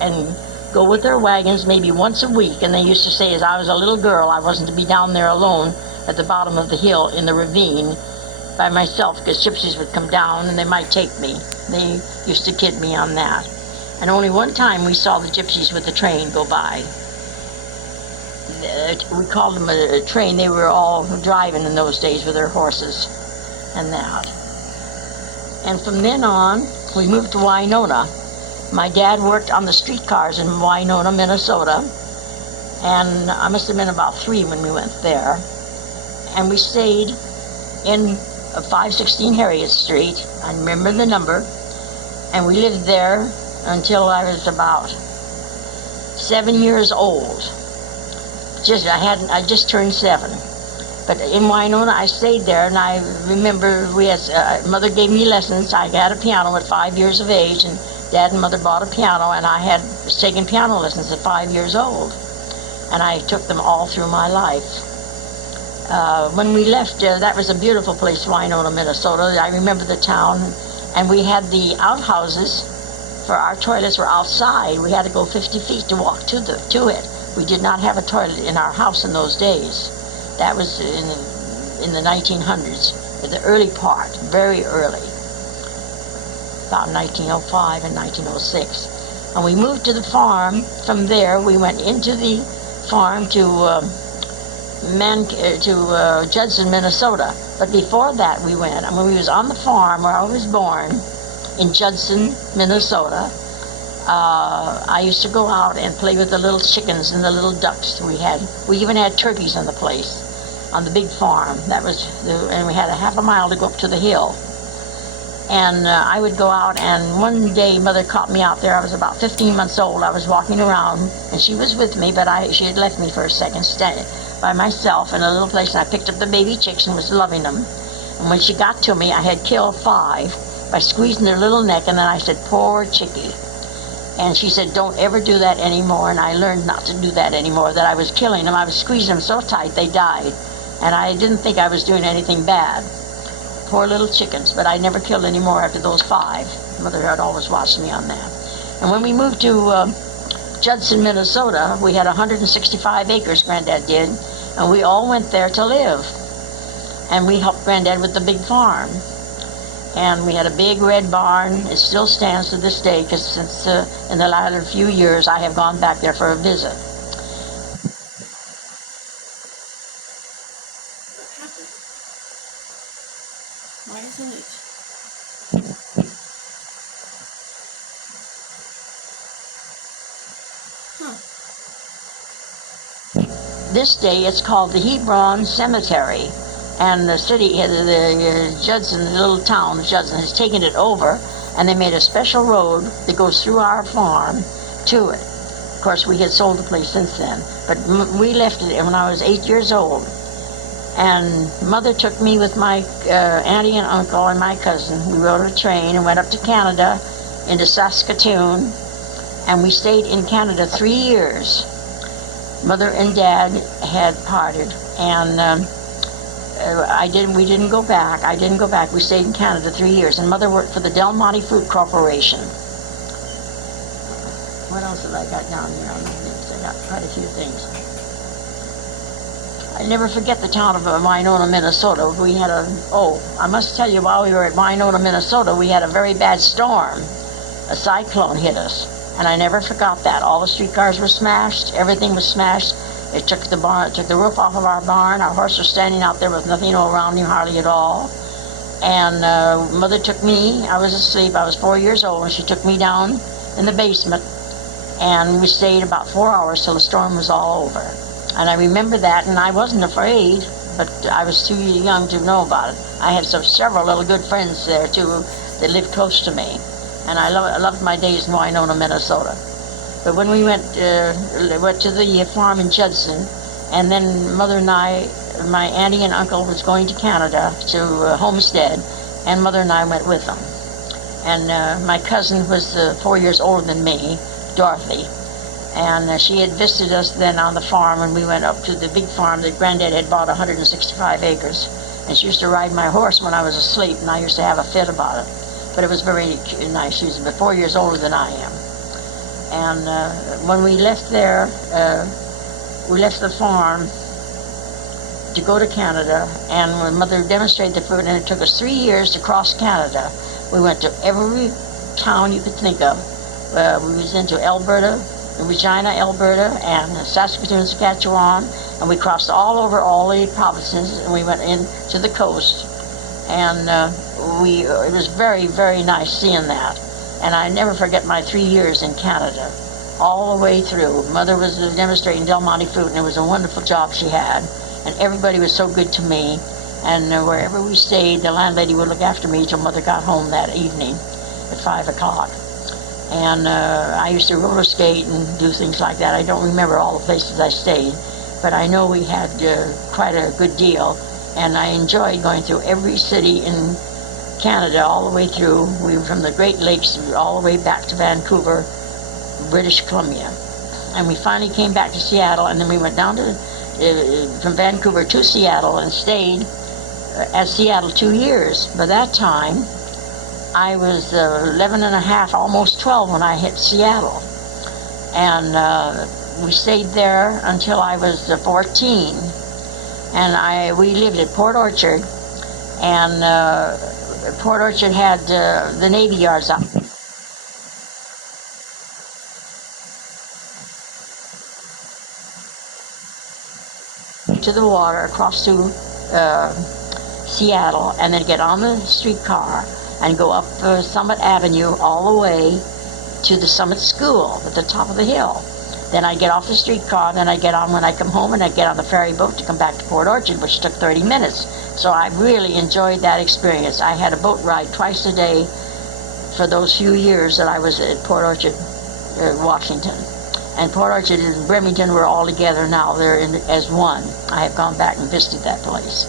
and go with their wagons maybe once a week, and they used to say as I was a little girl I wasn't to be down there alone at the bottom of the hill in the ravine by myself, because gypsies would come down and they might take me. They used to kid me on that. And only one time we saw the gypsies with the train go by. We called them a train. They were all driving in those days with their horses and that. And from then on, we moved to Winona. My dad worked on the streetcars in Winona, Minnesota, and I must have been about 3 when we went there. And we stayed in 516 Harriet Street. I remember the number. And we lived there until I was about 7 years old. I just turned 7. But in Winona, I stayed there, and I remember Mother gave me lessons. I had a piano at 5 years of age, and Dad and Mother bought a piano, and I was taking piano lessons at 5 years old. And I took them all through my life. When we left, that was a beautiful place, Winona, Minnesota. I remember the town, and we had the outhouses for our toilets were outside. We had to go 50 feet to walk to it. We did not have a toilet in our house in those days. That was in the 1900s, the early part, very early, about 1905 and 1906. And we moved to the farm. From there, we went into the farm to Judson, Minnesota. But before that, we was on the farm where I was born, in Judson, Minnesota. I used to go out and play with the little chickens and the little ducks we even had turkeys on the place, on the big farm. And we had a half a mile to go up to the hill. And I would go out, and one day Mother caught me out there. I was about 15 months old. I was walking around, and she was with me, but she had left me for a second, by myself in a little place, and I picked up the baby chicks and was loving them. And when she got to me, I had killed 5 by squeezing their little neck, and then I said, "Poor chickie." And she said, "Don't ever do that anymore." And I learned not to do that anymore, that I was killing them. I was squeezing them so tight they died. And I didn't think I was doing anything bad. Poor little chickens, but I never killed any more after those 5. Mother had always watched me on that. And when we moved to Judson, Minnesota, we had 165 acres, Granddad did, and we all went there to live. And we helped Granddad with the big farm. And we had a big red barn. It still stands to this day, because since in the latter few years I have gone back there for a visit. Why isn't it? This day it's called the Hebron Cemetery, and the city, Judson, the little town of Judson, has taken it over, and they made a special road that goes through our farm to it. Of course, we had sold the place since then, but we left it when I was 8 years old. And Mother took me with my auntie and uncle and my cousin. We rode a train and went up to Canada, into Saskatoon, and we stayed in Canada 3 years. Mother and Dad had parted, and we didn't go back. I didn't go back. We stayed in Canada 3 years, and Mother worked for the Del Monte Fruit Corporation. What else have I got down here on these things? I got quite a few things. I never forget the town of Winona, Minnesota. We had I must tell you, while we were at Winona, Minnesota, we had a very bad storm. A cyclone hit us, and I never forgot that. All the streetcars were smashed. Everything was smashed. It took the roof off of our barn. Our horse was standing out there with nothing around him, hardly at all. And Mother took me. I was asleep. I was 4 years old, and she took me down in the basement, and we stayed about 4 hours till the storm was all over. And I remember that, and I wasn't afraid, but I was too young to know about it. I had several little good friends there, too, that lived close to me. And I loved my days in Winona, Minnesota. But when we went to the farm in Judson, and then Mother and I, my auntie and uncle was going to Canada to homestead, and Mother and I went with them. And my cousin was 4 years older than me, Dorothy. And she had visited us then on the farm, and we went up to the big farm that Granddad had bought, 165 acres. And she used to ride my horse when I was asleep, and I used to have a fit about it. But it was very nice. She was about 4 years older than I am. And when we left there, we left the farm to go to Canada, and when Mother demonstrated the food, and it took us 3 years to cross Canada. We went to every town you could think of. We was into Alberta, Regina, Alberta, and Saskatoon, Saskatchewan, and we crossed all over all the provinces, and we went in to the coast. And it was very, very nice seeing that. And I never forget my 3 years in Canada, all the way through. Mother was demonstrating Del Monte food, and it was a wonderful job she had. And everybody was so good to me. And wherever we stayed, the landlady would look after me till Mother got home that evening at 5 o'clock. And I used to roller skate and do things like that. I don't remember all the places I stayed, but I know we had quite a good deal. And I enjoyed going through every city in Canada all the way through. We were from the Great Lakes all the way back to Vancouver, British Columbia. And we finally came back to Seattle, and then we went down to from Vancouver to Seattle and stayed at Seattle 2 years. By that time, I was 11 and a half, almost 12 when I hit Seattle. And we stayed there until I was 14. And we lived at Port Orchard, and Port Orchard had the Navy Yards up. To the water, across to Seattle, and then get on the streetcar and go up Summit Avenue all the way to the Summit School at the top of the hill. Then I'd get off the streetcar, then I'd get on when I come home, and I'd get on the ferry boat to come back to Port Orchard, which took 30 minutes. So I really enjoyed that experience. I had a boat ride twice a day for those few years that I was at Port Orchard, Washington. And Port Orchard and Bremerton were all together now. They're as one. I have gone back and visited that place.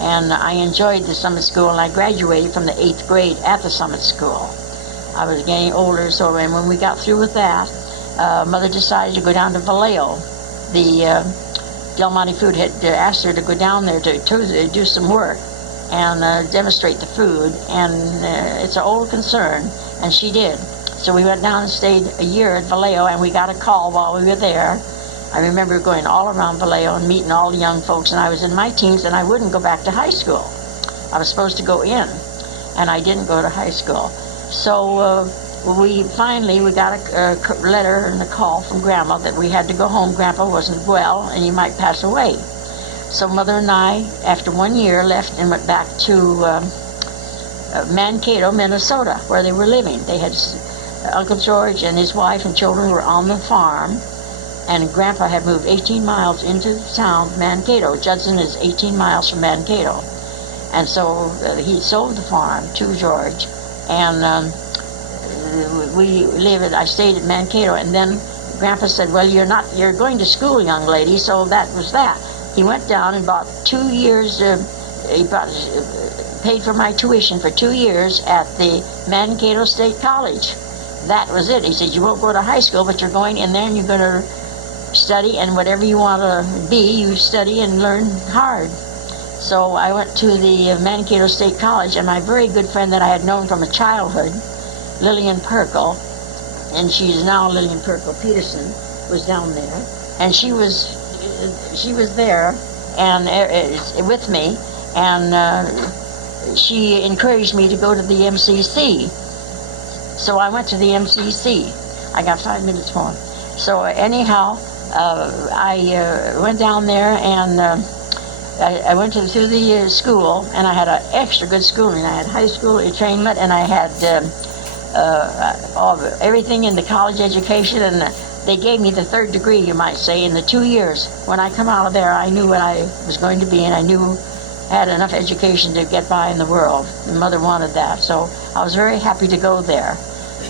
And I enjoyed the Summit School, and I graduated from the 8th grade at the Summit School. I was getting older, so and when we got through with that, Mother decided to go down to Vallejo. The Del Monte Food had asked her to go down there to do some work and demonstrate the food, and it's an old concern, and she did. So we went down and stayed a year at Vallejo, and we got a call while we were there. I remember going all around Vallejo and meeting all the young folks, and I was in my teens, and I wouldn't go back to high school. I was supposed to go in, and I didn't go to high school. So we got a letter and a call from Grandma that we had to go home. Grandpa wasn't well, and he might pass away. So Mother and I, after 1 year, left and went back to Mankato, Minnesota, where they were living. They had Uncle George and his wife and children were on the farm, and Grandpa had moved 18 miles into the town, Mankato. Judson is 18 miles from Mankato. And so he sold the farm to George, and I stayed at Mankato, and then Grandpa said, well, you're going to school, young lady, so that was that. He went down and bought 2 years, paid for my tuition for 2 years at the Mankato State College. That was it. He said, you won't go to high school, but you're going in there and you're going to study, and whatever you want to be, you study and learn hard. So I went to the Mankato State College, and my very good friend that I had known from a childhood, Lillian Perkle, and she's now Lillian Perkle Peterson, was down there, and she was there and with me, and she encouraged me to go to the MCC. So I went to the MCC. I got 5 minutes more. So anyhow, I went down there, and I went through the school, and I had an extra good schooling. I had high school entrainment, and I had everything in the college education, and they gave me the 3rd degree, you might say, in the 2 years. When I come out of there, I knew what I was going to be, and I knew I had enough education to get by in the world. My mother wanted that, so I was very happy to go there.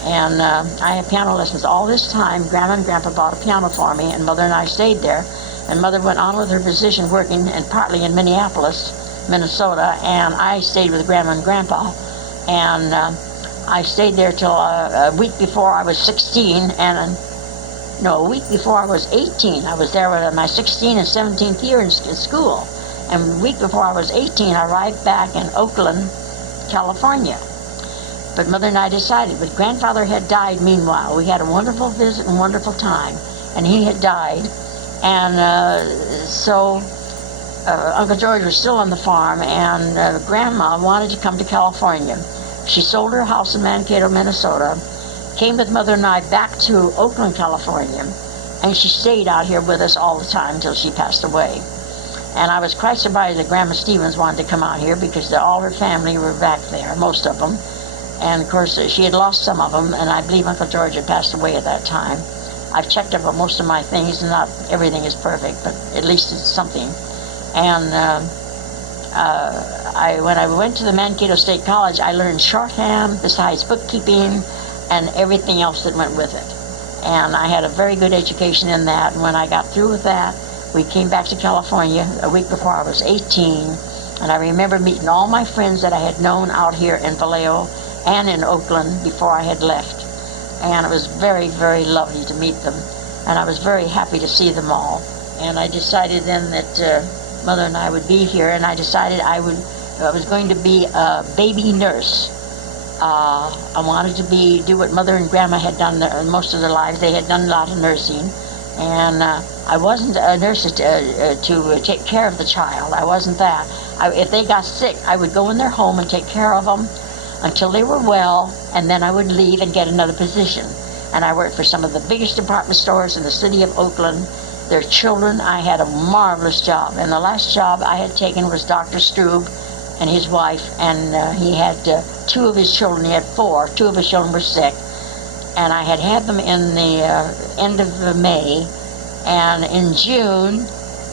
And I had piano lessons all this time. Grandma and Grandpa bought a piano for me, and Mother and I stayed there. And Mother went on with her position working, and partly in Minneapolis, Minnesota, and I stayed with Grandma and Grandpa. And I stayed there till a week before I was 16, and a week before I was 18. I was there with my 16th and 17th year in school. And a week before I was 18, I arrived back in Oakland, California. But Mother and I decided, but Grandfather had died meanwhile. We had a wonderful visit and wonderful time, and he had died. And so Uncle George was still on the farm, and Grandma wanted to come to California. She sold her house in Mankato, Minnesota, came with Mother and I back to Oakland, California, and she stayed out here with us all the time until she passed away. And I was quite surprised that Grandma Stevens wanted to come out here because all her family were back there, most of them. And of course, she had lost some of them, and I believe Uncle George had passed away at that time. I've checked up on most of my things, and not everything is perfect, but at least it's something. And when I went to the Mankato State College, I learned shorthand besides bookkeeping and everything else that went with it. And I had a very good education in that. And when I got through with that, we came back to California a week before I was 18. And I remember meeting all my friends that I had known out here in Vallejo and in Oakland before I had left. And it was very, very lovely to meet them. And I was very happy to see them all. And I decided then that Mother and I would be here, and I decided I was going to be a baby nurse. I wanted to do what Mother and Grandma had done most of their lives. They had done a lot of nursing. And I wasn't a nurse to take care of the child. I wasn't that. If they got sick, I would go in their home and take care of them until they were well, and then I would leave and get another position. And I worked for some of the biggest department stores in the city of Oakland. Their children, I had a marvelous job. And the last job I had taken was Dr. Strube and his wife, and he had 2 of his children. He had 4. 2 of his children were sick. And I had them in the end of May. And in June,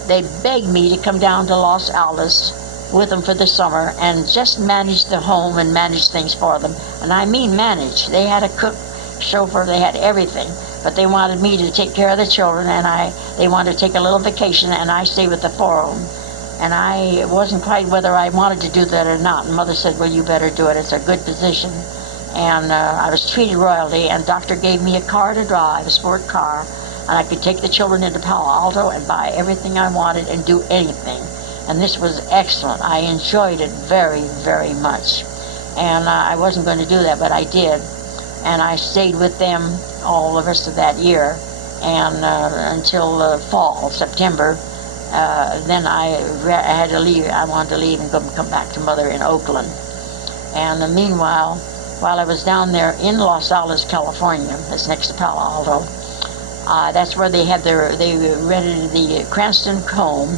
they begged me to come down to Los Altos with them for the summer and just manage the home and manage things for them. And I mean manage. They had a cook, chauffeur, they had everything. But they wanted me to take care of the children, and they wanted to take a little vacation, and I stayed with the 4 of them. And I wasn't quite whether I wanted to do that or not. And Mother said, well, you better do it. It's a good position. And I was treated royally, and Doctor gave me a car to drive, a sport car, and I could take the children into Palo Alto and buy everything I wanted and do anything. And this was excellent. I enjoyed it very, very much. And I wasn't going to do that, but I did. And I stayed with them all the rest of that year, and until fall, September. Then I had to leave. I wanted to leave and come back to Mother in Oakland. And meanwhile, while I was down there in Los Altos, California, that's next to Palo Alto, that's where they rented the Cranston home.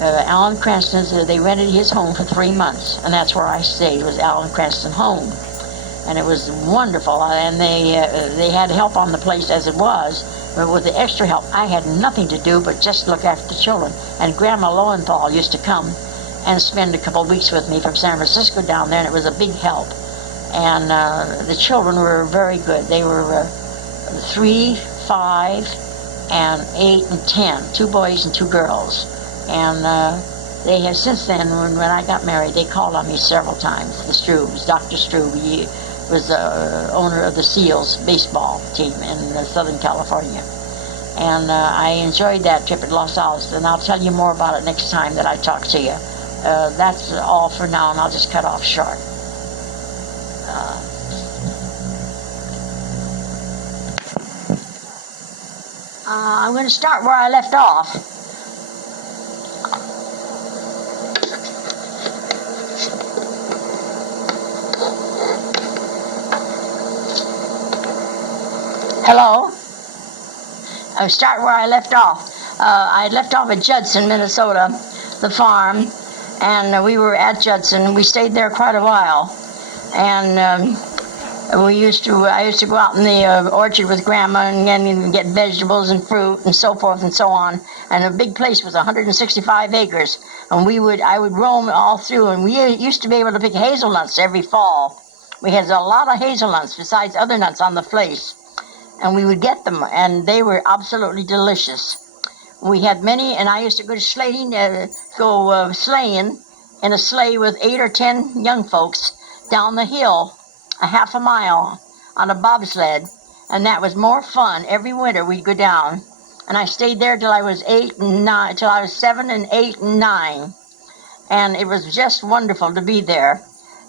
Alan Cranston's, they rented his home for 3 months, and that's where I stayed, was Alan Cranston home. And it was wonderful, and they had help on the place as it was, but with the extra help, I had nothing to do but just look after the children. And Grandma Lowenthal used to come and spend a couple of weeks with me from San Francisco down there, and it was a big help. And the children were very good. They were 3, 5, and 8, and 10, 2 boys and 2 girls. And they have since then, when I got married, they called on me several times, the Strubes, Dr. Strube. He was the owner of the Seals baseball team in Southern California. And I enjoyed that trip at Los Altos, and I'll tell you more about it next time that I talk to you. That's all for now, and I'll just cut off short. I'm going to start where I left off. Hello? I'll start where I left off. I left off at Judson, Minnesota, the farm, and we were at Judson. We stayed there quite a while, and I used to go out in the orchard with Grandma and get vegetables and fruit and so forth and so on. And the big place was 165 acres, and I would roam all through, and we used to be able to pick hazelnuts every fall. We had a lot of hazelnuts besides other nuts on the place. And we would get them, and they were absolutely delicious. We had many, and I used to go sleighing in a sleigh with 8 or 10 young folks down the hill, a half a mile, on a bobsled, and that was more fun. Every winter we'd go down, and I stayed there till I was 7 and 8 and 9, and it was just wonderful to be there.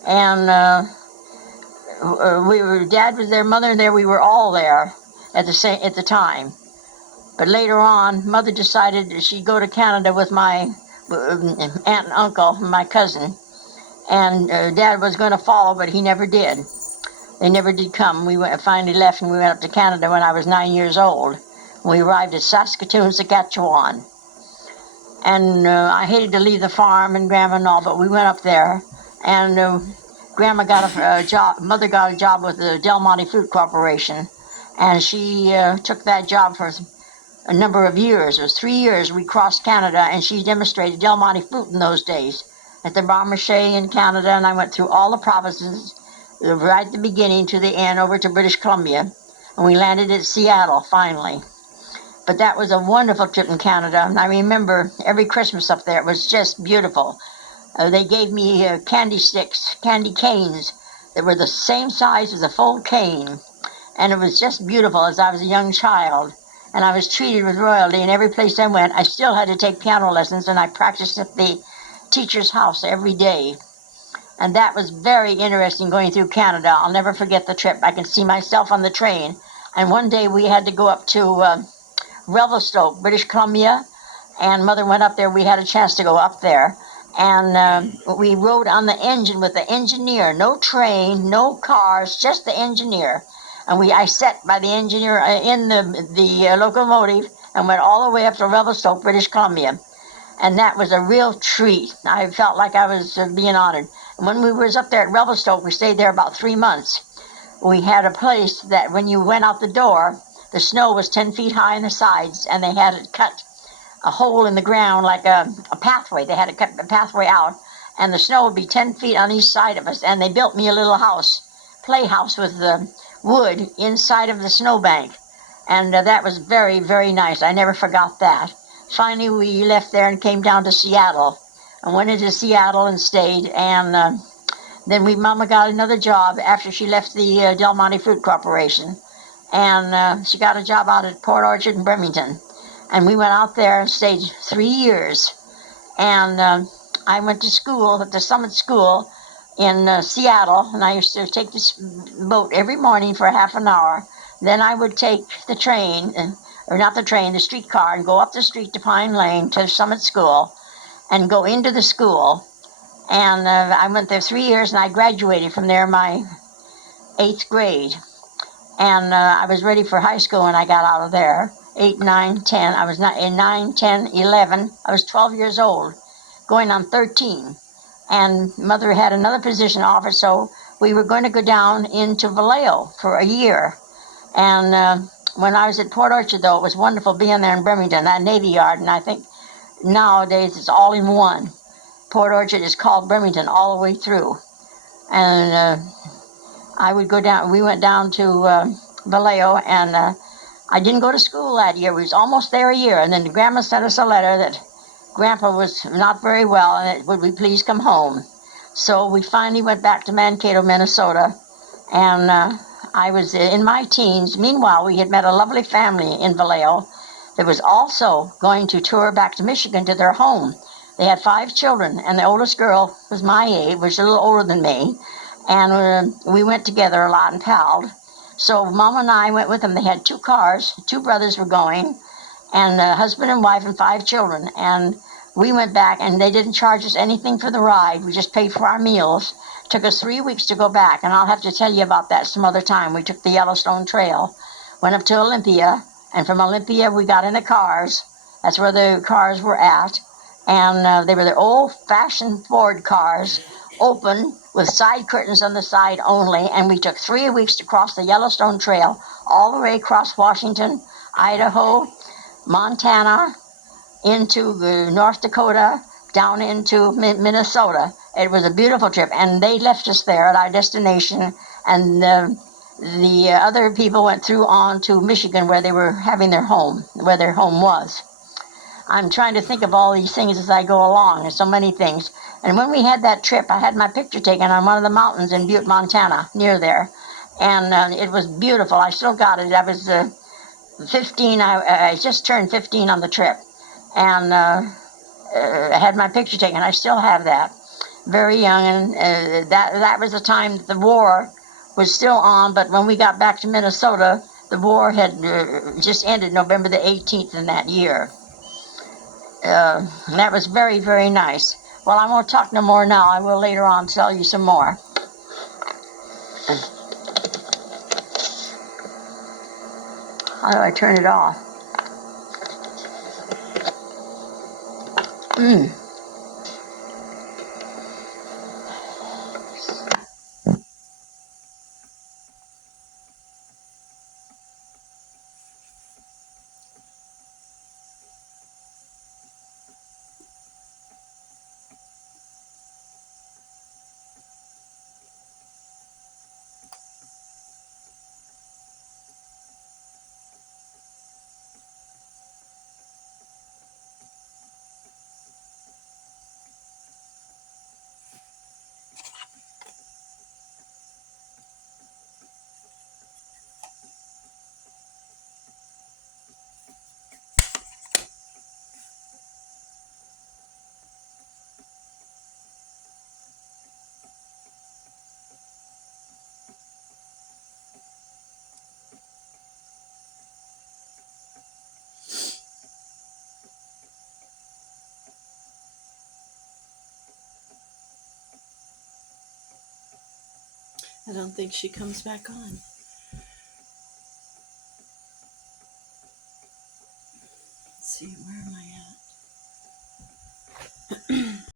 And Dad was there, Mother there, we were all there at the time. But later on, Mother decided she'd go to Canada with my aunt and uncle, my cousin, and Dad was going to follow, but he never did. They never did come. Finally left, and we went up to Canada when I was 9 years old. We arrived at Saskatoon, Saskatchewan. And I hated to leave the farm and Grandma and all, but we went up there, and Grandma got a job. Mother got a job with the Del Monte Fruit Corporation, and she took that job for a number of years. It was 3 years. We crossed Canada, and she demonstrated Del Monte fruit in those days at the Bon Marché in Canada, and I went through all the provinces, right at the beginning to the end, over to British Columbia, and we landed at Seattle finally. But that was a wonderful trip in Canada, and I remember every Christmas up there. It was just beautiful. They gave me candy sticks, candy canes that were the same size as a full cane, and it was just beautiful as I was a young child. And I was treated with royalty, and every place I went, I still had to take piano lessons, and I practiced at the teacher's house every day. And that was very interesting going through Canada. I'll never forget the trip. I can see myself on the train. And one day we had to go up to Revelstoke, British Columbia, and Mother went up there. We had a chance to go up there. And we rode on the engine with the engineer. No train, no cars, just the engineer. And I sat by the engineer in the locomotive and went all the way up to Revelstoke, British Columbia. And that was a real treat. I felt like I was being honored. And when we was up there at Revelstoke, we stayed there about 3 months. We had a place that when you went out the door, the snow was 10 feet high on the sides, and they had it cut a hole in the ground like a pathway. They had to cut the pathway out, and the snow would be 10 feet on each side of us. And they built me a little house, playhouse with wood inside of the snowbank. And that was very, very nice. I never forgot that. Finally, we left there and came down to Seattle and went into Seattle and stayed. And then Mama got another job after she left the Del Monte Fruit Corporation. And she got a job out at Port Orchard in Bremerton. And we went out there and stayed 3 years. And I went to school at the Summit School in Seattle, and I used to take this boat every morning for half an hour. Then I would take the train, or not the train, the streetcar, and go up the street to Pine Lane to Summit School and go into the school. And I went there 3 years, and I graduated from there my 8th grade. And I was ready for high school when I got out of there. 8, 9, 10. I was not in 9, 10, 11. I was 12 years old, going on 13. And Mother had another position offered, so we were going to go down into Vallejo for a year. And when I was at Port Orchard, though, it was wonderful being there in Bremerton, that Navy Yard, and I think nowadays it's all in one. Port Orchard is called Bremerton all the way through. And I would go down, we went down to Vallejo, and I didn't go to school that year. We was almost there a year, and then Grandma sent us a letter that Grandpa was not very well, and would we please come home? So we finally went back to Mankato, Minnesota, and I was in my teens. Meanwhile, we had met a lovely family in Vallejo that was also going to tour back to Michigan to their home. They had 5 children, and the oldest girl was my age, was a little older than me, and we went together a lot and palled. So Mom and I went with them. They had 2 cars. 2 brothers were going, and husband and wife and 5 children. And we went back, and they didn't charge us anything for the ride. We just paid for our meals. It took us 3 weeks to go back, and I'll have to tell you about that some other time. We took the Yellowstone Trail, went up to Olympia, and from Olympia we got in the cars. That's where the cars were at. And they were the old-fashioned Ford cars, open, with side curtains on the side only. And we took 3 weeks to cross the Yellowstone Trail all the way across Washington, Idaho, Montana, into North Dakota, down into Minnesota. It was a beautiful trip, and they left us there at our destination, and the other people went through on to Michigan, where they were having their home, where their home was. I'm trying to think of all these things as I go along. There's so many things. And when we had that trip, I had my picture taken on one of the mountains in Butte, Montana, near there. And it was beautiful. I still got it. I was 15. I just turned 15 on the trip. And I had my picture taken. I still have that. Very young. And that was the time the war was still on, but when we got back to Minnesota, the war had just ended November the 18th in that year. And that was very, very nice. Well, I won't talk no more now. I will later on tell you some more. How do I turn it off? I don't think she comes back on. Let's see, where am I at?